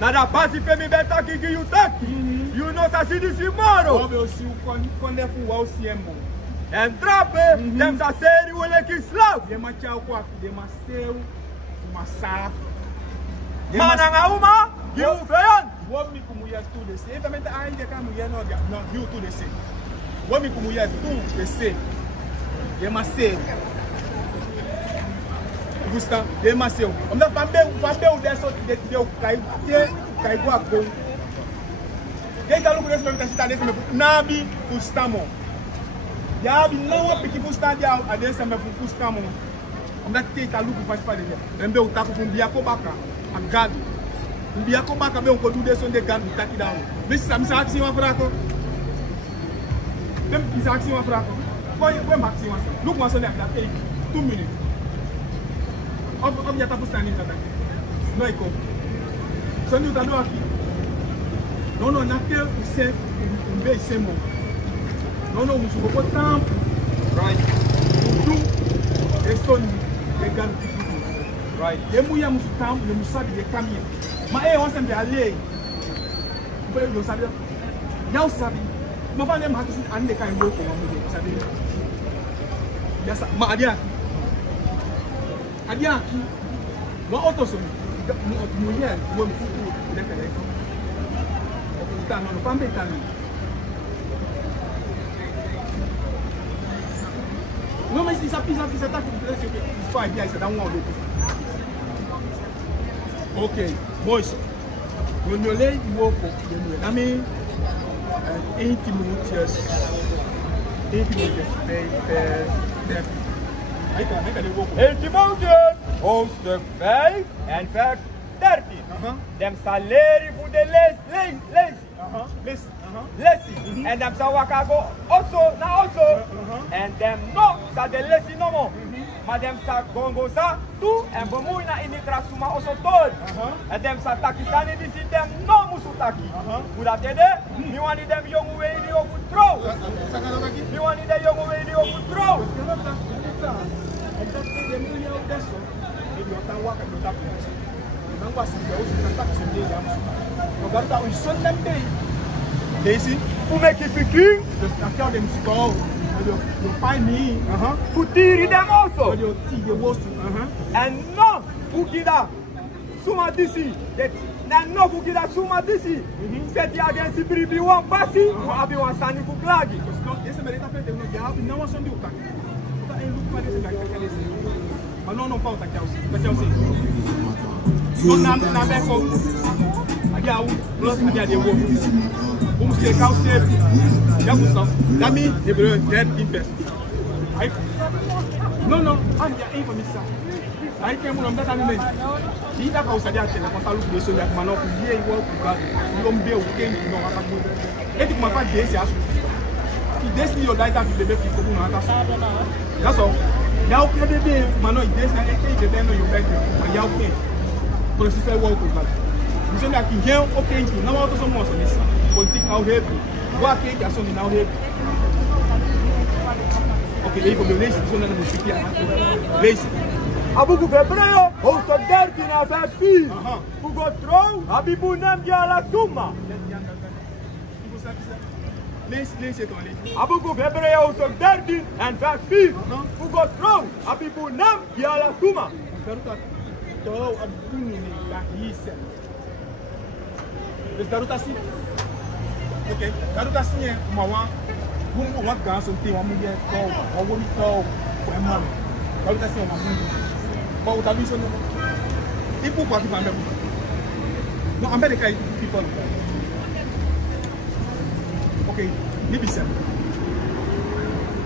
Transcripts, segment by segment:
Nada base pe mi beta ki you taki. You know sa si disi moro. Obe osi u konde fu wa osi embo. Entrape, dem sa seri wole ki slav. De ma chau kwa, de ma seu, uma saf. Mananga uma, you feyon. What me como ia tudo esse. E também tá ainda como ia não you tudo esse. What me como ia tudo esse. De ma seu. Gusta, de ma seu. O meu papel dessa de deu cai gua com. Quem tá lucrando esse momento tá desse meu nabi fustamo. Ya bi não a pique fusta dia a desse meu fustamo. O meu que tá lucro faz fazer. Lembe o taco com biaco baka. A gado. Biaco baka be o codu de son de gado tá aqui daí. Vê se sabe se uma fraco. Dem se action uma fraco. Foi maximum. Look uma só de aqui 2 minutes. Ob já tá postando tá aqui. Não é como. Só não tá aqui. Não, naquele o ser bem semo. Não, musu ko tempo. Right. Tu estou legal. Right. E mulher musu tempo, não sabe de caminho. Mas é onde sempre ali. Foi não sabe. Já sabe. Mas vai lembrar que ande cai louco como sabe. Já sabe. Mas ali aqui. Ali aqui. Uma outra só. Mulher, o homem futuro, né, cara? Não vai meter ali. Não, mas isso aqui está com preço que isso faz aí, você dá um áudio. Ok, boys. When you lay the work of the new, I mean, 80 minutes, 80 minutes, Aí tá de work. 80 minutes, hoofdstuk 5 en vers 13. Dem saleri voor de lazy. Lazy. En dem sa wakago also na also. En dem no sa de lazy no more. Maar dem sa gongo sa tu en bemoei na in trasuma also tol. En dem sa taki sani disi dem no musu taki. Hoe dat de? Mi wani dem jongu we die op het trouw. Mi wani dem jongu we die op het trouw. En dat is de miljoen op deze. Ik wil dat wakker met dat. Não gosto de hoje não tá com dele, agora tá o som também. Esse, Como é que fiquem? aqui é o escola, o pai me, Futiri dem also. o tio moço, En no fukida suma disi. En no fukida suma disi. Seti agensi bribi wan basi, abi wan sani ku glagi. esse merece tá feito no diabo, não ação de o tá. Tá em luta para esse aqui, mas não falta aqui o não na bem com ali a plus ali a de wo se cá o sempre já gostou da mim de get invest aí não ali a informação aí tem um nome da também e da causa de até na conta lucro isso já mas não podia igual o gado e o meu quem não vai fazer ele como faz desse acho que desse eu daí tá de bebê ficou não tá já só já o que bebê mas não desse é que bebê não eu pego mas já o que por isso é o outro lado. Isso é aqui, já o que entra, não é outro somos nisso. Política ao rei, o aqui que ação não rei. Ok, aí como eu leio, isso não é música aqui. Leio. Abugo febrero, ou so derti na versi. Ugo trou, abibu nem dia la suma. Leio então ali. Abugo febrero, ou so derti en versi. Ugo trou, abibu nem dia la suma. Então, a bunyi da hisa. Esse garoto assim. Ok, garoto assim é uma ganso tem uma mulher tão, uma mulher tão, é mano. Garoto assim é uma mulher. Mas o tabu isso não. E por qual que vai mesmo? No América é people. Ok, libisa.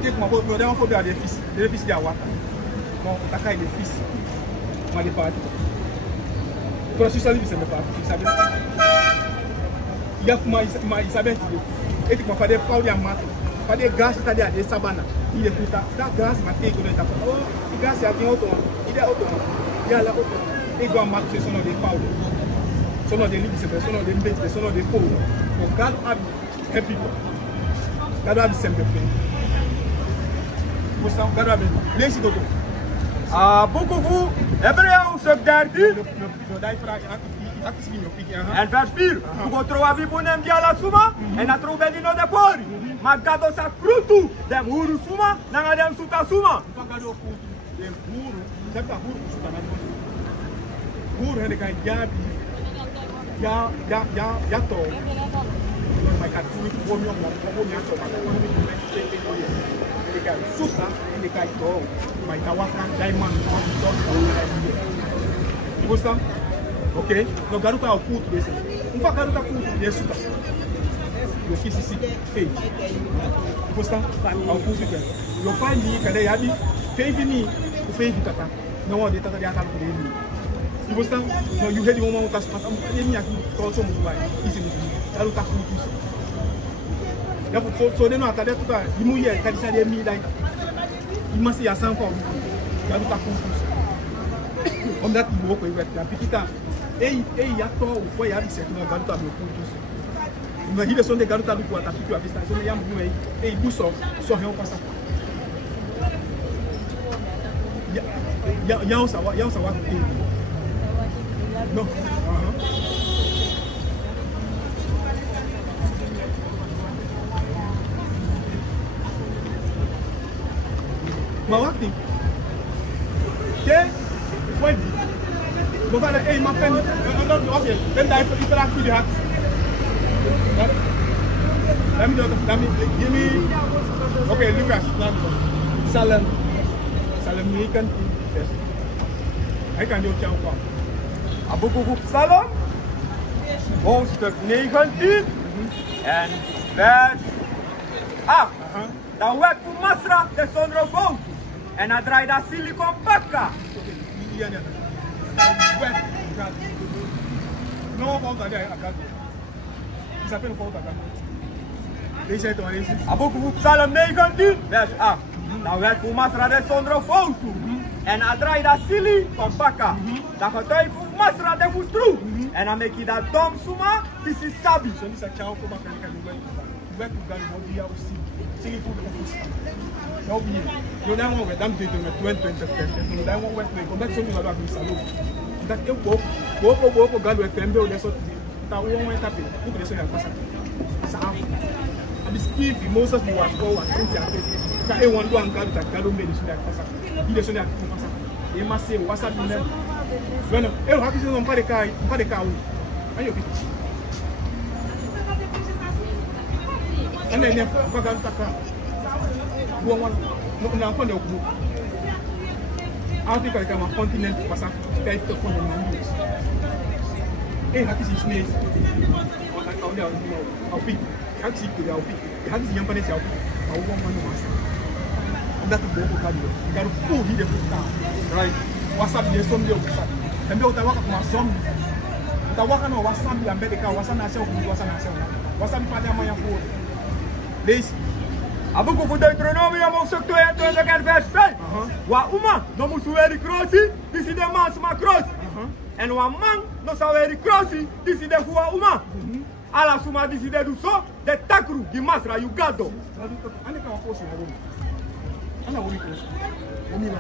Que como eu dei uma foto de edifício de Awata. Não, o takai edifício. Mas de parte. Por isso ali você me fala, sabe? E a mais sabe ele como fazer pau de amato, fazer gás tá de sabana, e de puta, dá gás mas tem quando ele tá falando, o gás já tem outro, ele é outro, e ela outro, igual amato se sono de pau, sono de livre, sono de mbete, sono de fogo, o gado ab happy, gado ab sempre bem, você gado ab, lê-se doutor. Abugo hebreu so derti. No dai fra En vers 4, tu go trovavi bonem dia la suma, en a trobe di no de pori. Ma gado sa krutu, dem huru suma, nanga dem suta suma. Huru hende kan jabi, ya to. My cat will warm your mom, suta, and the guy go. My Tawaka diamond, you understand? Okay? No garuta ao culto desse. Não faz garuta culto desse. Eu quis esse fez. Você ao culto dele. Eu pai li, cadê ali? Fez me, o fez tata. Não ode tata de atar por ele. E você não you head uma outra mas ele aqui só somos vai. Isso mesmo. Garuta culto. Eu sou de nota de tudo. E mulher, tá de me daí. E mas se a São Paulo. Garuta culto. Om dat die ook weer ja pikita ya to foi ya biset no garuta do culto no hile son de garuta do quarta pitu a vista so ya mu bu so he on passa ya sa wa no ma wakti ke foi vou falar ei ma pen andando ok ben dai para ir aqui de hat dami gini okay Lucas salam ni kan hij kan jou ciao kwam Abu Guguk Salam hoofdstuk 19 en vers 8 dan werd voor Masra de Sondrofout en hij draait dat silicon pakka. Não falta de acá. Isso apenas falta acá. Deixa aí, Tony. Abu Guguk Salam 19 vers 8 dan werd voor Masra de Sondrofout en hij draait dat silicon pakka. Dan getuigt voor Masra de Futru en dan maak je dat dom suma, dit is sabi. Zo is dat ciao voor elkaar kan doen. Wij kunnen gaan worden jou zien. Zie voor de office. Nou bien. Yo dan won we dan dit met 2020. Yo dan won we kom dat zo niet laat doen salon. Dat eu go galo FMB o leso ta won we tape. Ku de so ya pasa. Sa af. Abi skip Moses ni was go and think ya. Ka e won do an galo ta galo me ni so ya pasa. Ile so ya pasa. E ma se WhatsApp ni. Bueno, eu hakisi no pare kai ayo bi. Ane ne fa galo ta ka. Não quando eu vou África é uma continente passar perto do continente e aqui se snake ao pico aqui se cuida ao pico aqui se yampane se ao pico ao bom mano massa anda tu bom bocado quero correr de puta right WhatsApp de som de WhatsApp também eu tava com uma som tava com o WhatsApp de América WhatsApp nasceu com WhatsApp faz amanhã por desse Abu Guguk Deuteronomie hoofdstuk 22 en vers 5. Wa uma no musu weri crossi, disi de mas ma cross. En wa man no sa weri crossi, disi de fuwa uma. Ala suma disi de du so, de takru di masra you gado. Ane ka wakosi na room. Ana wori kosi. Omila.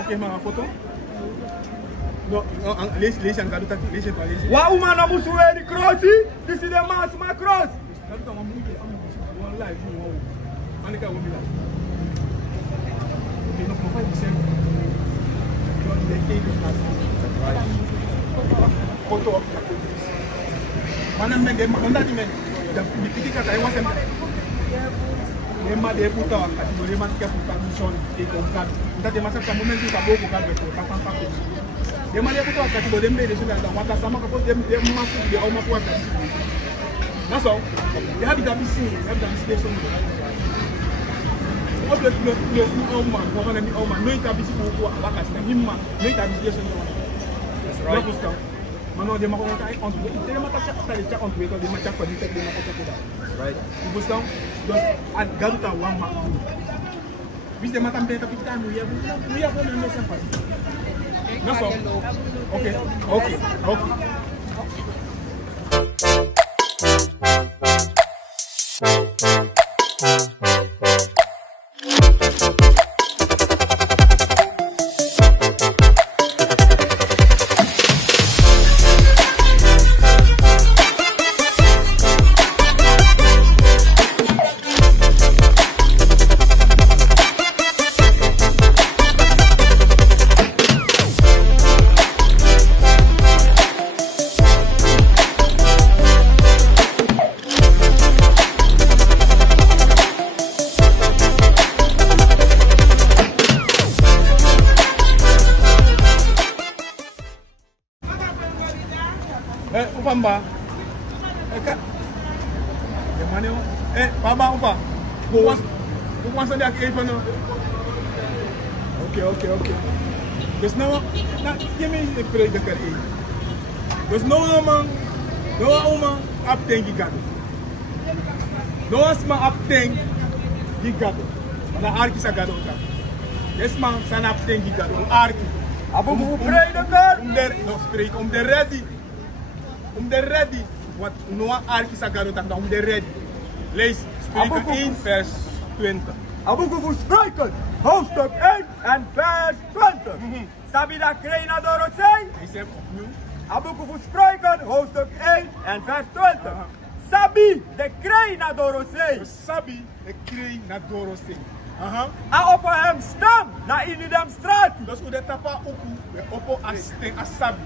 Okay, ma foto. No, lees aan gaduta, lees het wel lees. Wa uma no musu weri crossi, disi de mas ma cross. Gaduta wa muito live no Manica Wumila. Okay, no profile the same. You the cake class. Photo of Mana menge onda di men. Da pitika kai wa sem. Ema de puta ati mo ema tika puta mission e konkat. Nda de masa ka moment ka boko ka be ko ta pampa ko. Ema de puta ati bo dembe de so da wata sama ka ko dem masu de o ma ko ta. That's all. You have to be seen. You have to be seen. What the no man, what can no man? No interview for what I said. Him man, no interview. That's right. Mano de mako ka on to. They mata check after the check on to it. They mata for the check. They mata for that. Right. You go down. Just add garuta one mark. Bis de mata mbeka pita no ye. No ye go no sem faz. That's all. Okay. Ufamba. Papa, ufa. Hoe was dat even? Oké. Dus nou, je me een prediker in. Dus nou man, abtengi gado. Nou man abtengi gado. Maar arki sa gado ta. Yes man, san abtengi gado. Arki. Abu prediker. Om de ready. Om de ready. Wat nou arki sa gado ta, om de ready. Lees, spreken 1 vers 20. Abu spreken, hoofdstuk 1 en vers 20. Sabi da kreina dorosei? Hij zegt opnieuw. Abu spreken, hoofdstuk 1 en vers 20. Sabi de kreina dorosei. Sabi de kreina dorosei. A op hem stam na in de straat. Dus hoe de tapa opo asabi.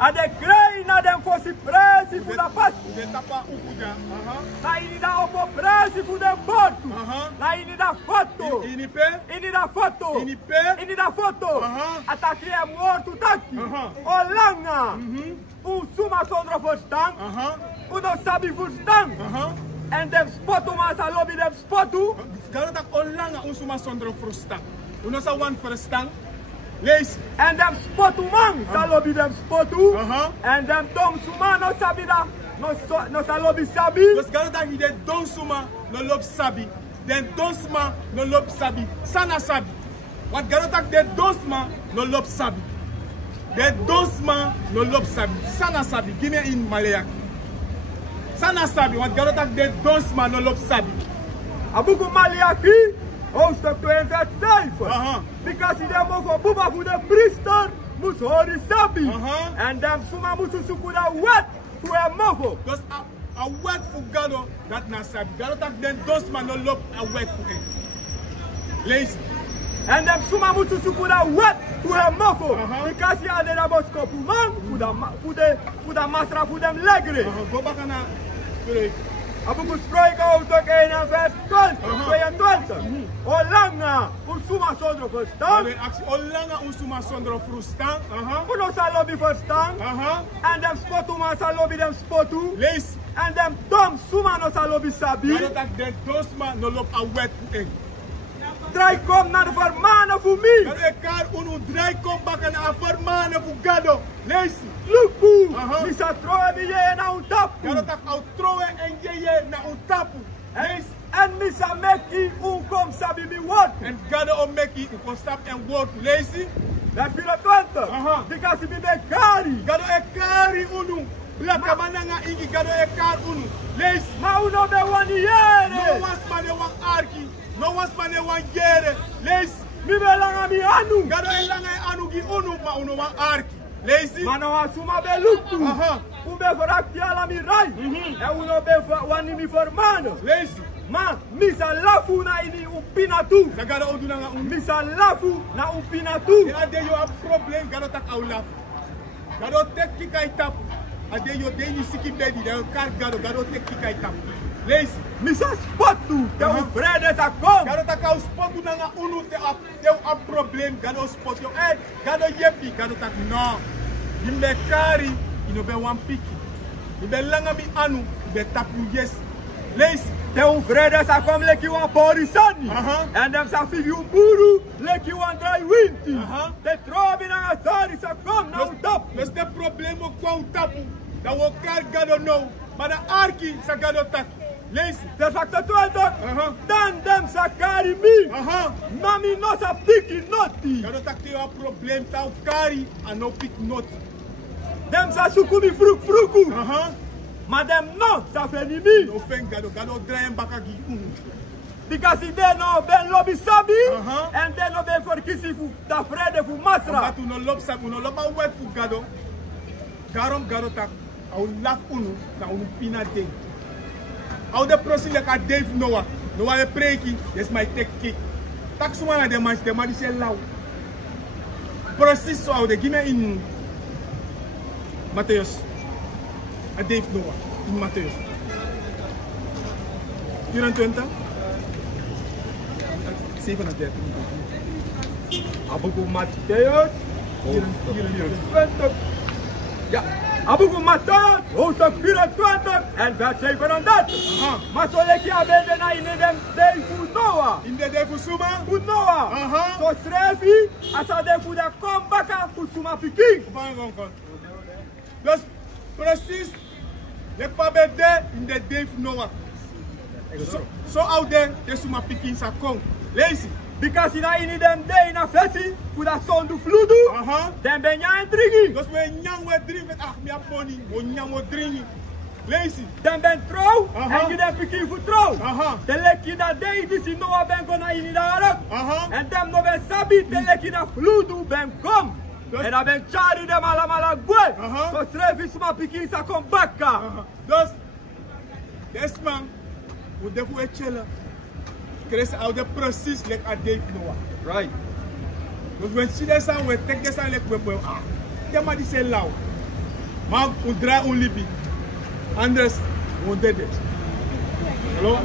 A de kreina dem fosse presi fu da pas. De tapa da. Na in da opo presi fu de porto. Na in da foto. In da foto. In da foto. Ataki é morto taki. Olanga. Suma sondro verstaan. Uno sabi verstaan. En dem spotu masa lobby dem spotu. Garota olanga suma sondro verstaan. Uno sa wan verstaan. Lees. En dem spotu man sa lobby dem spotu. En dem dom suma no sabi da. No sa lobby sabi. Dus garota hide don suma no lob sabi. Den donsma no lob sabi. Sana sabi. Wat garota de donsma no lob sabi. De donsma no lob sabi. Sana sabi. Give me in Malayak. Sana sabi. Wat garota de donsma no lob sabi. Abuku Malayaki. Hoofdstuk 2 vers 7. Because he dem over buba voor de priester moest horen sabi. En dem suma moest zoeken dat wet voor hem mogen. Dus a wet voor gado dat na sabi. Gado tak den donsma no lob a wet voor hem. Lees. En dem suma moest zoeken dat wet voor hem mogen. Because he had de boskopu man voor de masra voor dem legre. Go back na. Abu spreken hoofdstuk 1 en vers 22. Olanga, suma sondro verstaan. Olanga, suma sondro verstaan. Uno sa lobby verstaan. En dem spotu man sa lobby dem spotu. Lees. En dem dom suma no sa lobby sabi. Dat den dosma no lob a wet eng. Draai kom naar de vermanen voor mij. Dat ik kan draai kom bakken naar vermanen voor gado. Lees. Luku, misa troe mi je na un tapu. Dat ik au troe en je na un tapu. Lees. En misa meki un kom sabi mi woord. En gado o meki un kom stap en woord. Lees. Dat 24. Because mi be kari. Gado e kari unu. Blaka mananga ingi gado e kar unu. Lees. Ma uno be waniere. No was mane wan arki. No was mane wan gere. Lees. Mi be langa mi anu. Gado e langa e anu gi unu ma uno wan arki. Lees. Mano asuma be luku. Ube forakti ala mi rai. E uno be wani mi formano. Lees. Ma misa lafu na ini upina tu. Gado o dunanga un. Misa lafu na upina tu. Ade yo a problem gado tak au lafu. Gado tek kikai tapu. Ade yo deni siki bedi de kar gado tek kikai tapu. Lees. Misa spotu. Te u vrede sa kom. Gado tak au spotu nanga unu te a problem gado spot yo. Gado yepi gado tak no. Yimbe kari ino be wan piki. Yimbe langa mi anu be tapu yes. Lees. Te un vrede sa kom leki wan porisani. En dem sa figi un buru leki wan dry winti. Te trobi na asari sa kom na un tapu. Dus de probleem ook kwa un tapu. Dat we kar gado no. Maar de arki sa gado tak. Lees. Te facto 20. Dan dem sa kari mi. Mami no sa piki noti. Gado tak te a probleem ta kari a no pik noti. Dem sa sukumi fruku. Maar dem no sa fenimi. No fen gado draai en baka gi unu. Because they no ben lobby sabi. And they no ben verkiezen voor da vrede voor masra. Omdat u no lob sabi, u no lob a wet voor gado. Daarom gado tak. Au laf unu na unu pina ding. Au de prosi leka Dave Noah. Noah e preki, yes my take kick. Tak suma na de man di se lau. Precies zo au de give me in Matthäus. A Dave Noah in Matthäus. 24. 37. Abu Matthäus. 24. Ja. Abuku matar, o so kire twente en vet 37. Maar zo lek je abende na in dem day voor Noah. In de day voor Suma? Voor Noah. Zo schrijf je, als hij de voor de comeback voor Suma Piking. Dus precies, le pabede in de day voor Noah. Zo oude de Suma Piking sa kom. Lazy. Because in dem day na flessie, voor dat zon do vloedu, dan ben je een dringie. Dus we nyang we drinken met ach mia pony, we nyang we drinken. Lazy. Dan ben trouw, en je den pikin voor trouw. Dan lek je dat day, dus je Noah ben gona in daar. En dan no ben sabi, dan lek je dat vloedu ben kom. En dan ben chari dem allemaal goe. Zo schrijf je Suma Piking sa kom bakka. Dus, deze man, we defu e chellen. Cresce oude precies like a day Noah. Right. Dus we zien dat aan, we take this aan like we ja maar die zijn lauw. Maar we draai un libi. Anders we deed het. Hallo?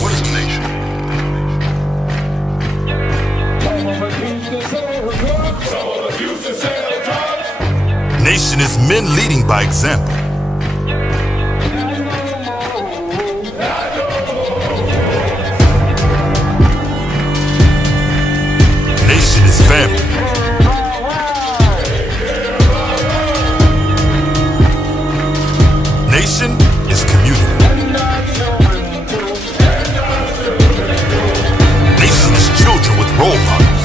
What is a nation? Nation is men leading by example. Nation is family. Nation is community. Nation is children with role models.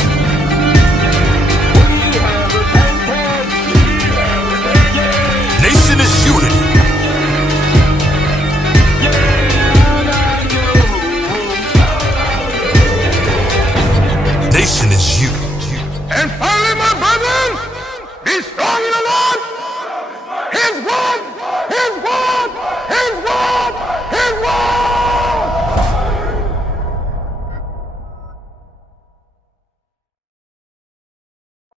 Nation is unity. Nation is you. And finally, my brethren, be strong